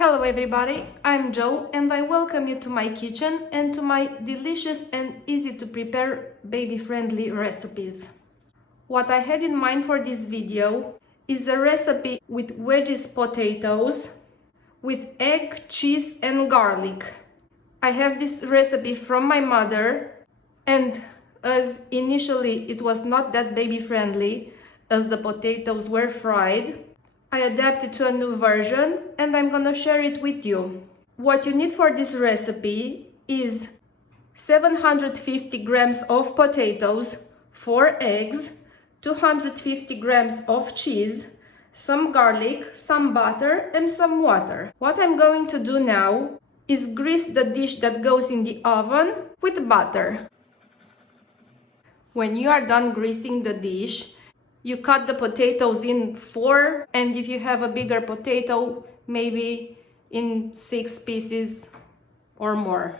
Hello everybody, I'm Jo and I welcome you to my kitchen and to my delicious and easy to prepare baby-friendly recipes. What I had in mind for this video is a recipe with wedges potatoes with egg, cheese and garlic. I have this recipe from my mother, and as initially it was not that baby-friendly as the potatoes were fried, I adapted to a new version and I'm gonna share it with you. What you need for this recipe is 750 grams of potatoes, 4 eggs, 250 grams of cheese, some garlic, some butter and some water. What I'm going to do now is grease the dish that goes in the oven with butter. When you are done greasing the dish, you cut the potatoes in 4, and if you have a bigger potato, maybe in 6 pieces or more.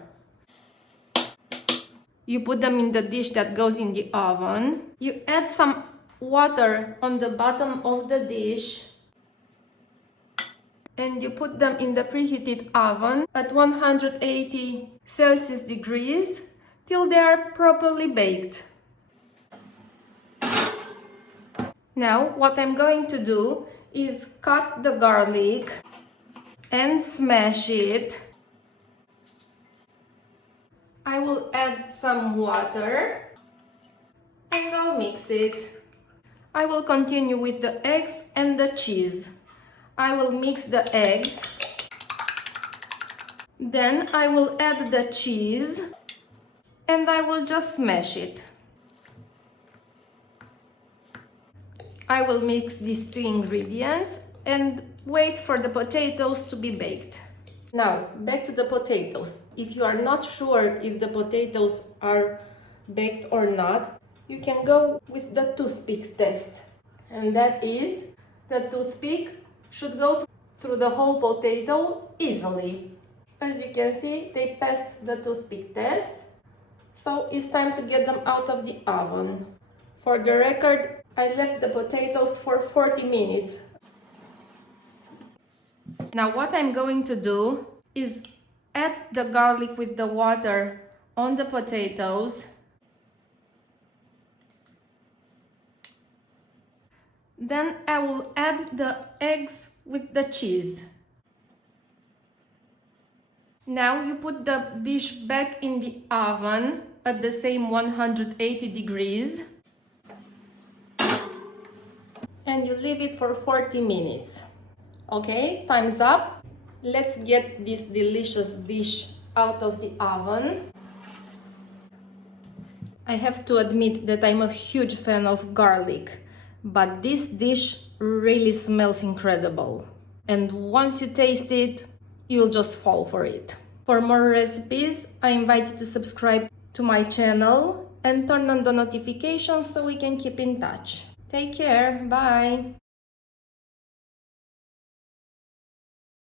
You put them in the dish that goes in the oven. You add some water on the bottom of the dish, and you put them in the preheated oven at 180 Celsius degrees till they are properly baked. Now, what I'm going to do is cut the garlic and smash it. I will add some water and I'll mix it. I will continue with the eggs and the cheese. I will mix the eggs. Then I will add the cheese and I will just smash it. I will mix these 3 ingredients and wait for the potatoes to be baked. Now, back to the potatoes. If you are not sure if the potatoes are baked or not, you can go with the toothpick test. And that is, the toothpick should go through the whole potato easily. As you can see, they passed the toothpick test. So it's time to get them out of the oven. For the record, I left the potatoes for 40 minutes. Now what I'm going to do is add the garlic with the water on the potatoes. Then I will add the eggs with the cheese. Now you put the dish back in the oven at the same 180 degrees. And you leave it for 40 minutes. Okay, time's up. Let's get this delicious dish out of the oven. I have to admit that I'm a huge fan of garlic, but this dish really smells incredible. And once you taste it, you'll just fall for it. For more recipes, I invite you to subscribe to my channel and turn on the notifications so we can keep in touch. Take care. Bye.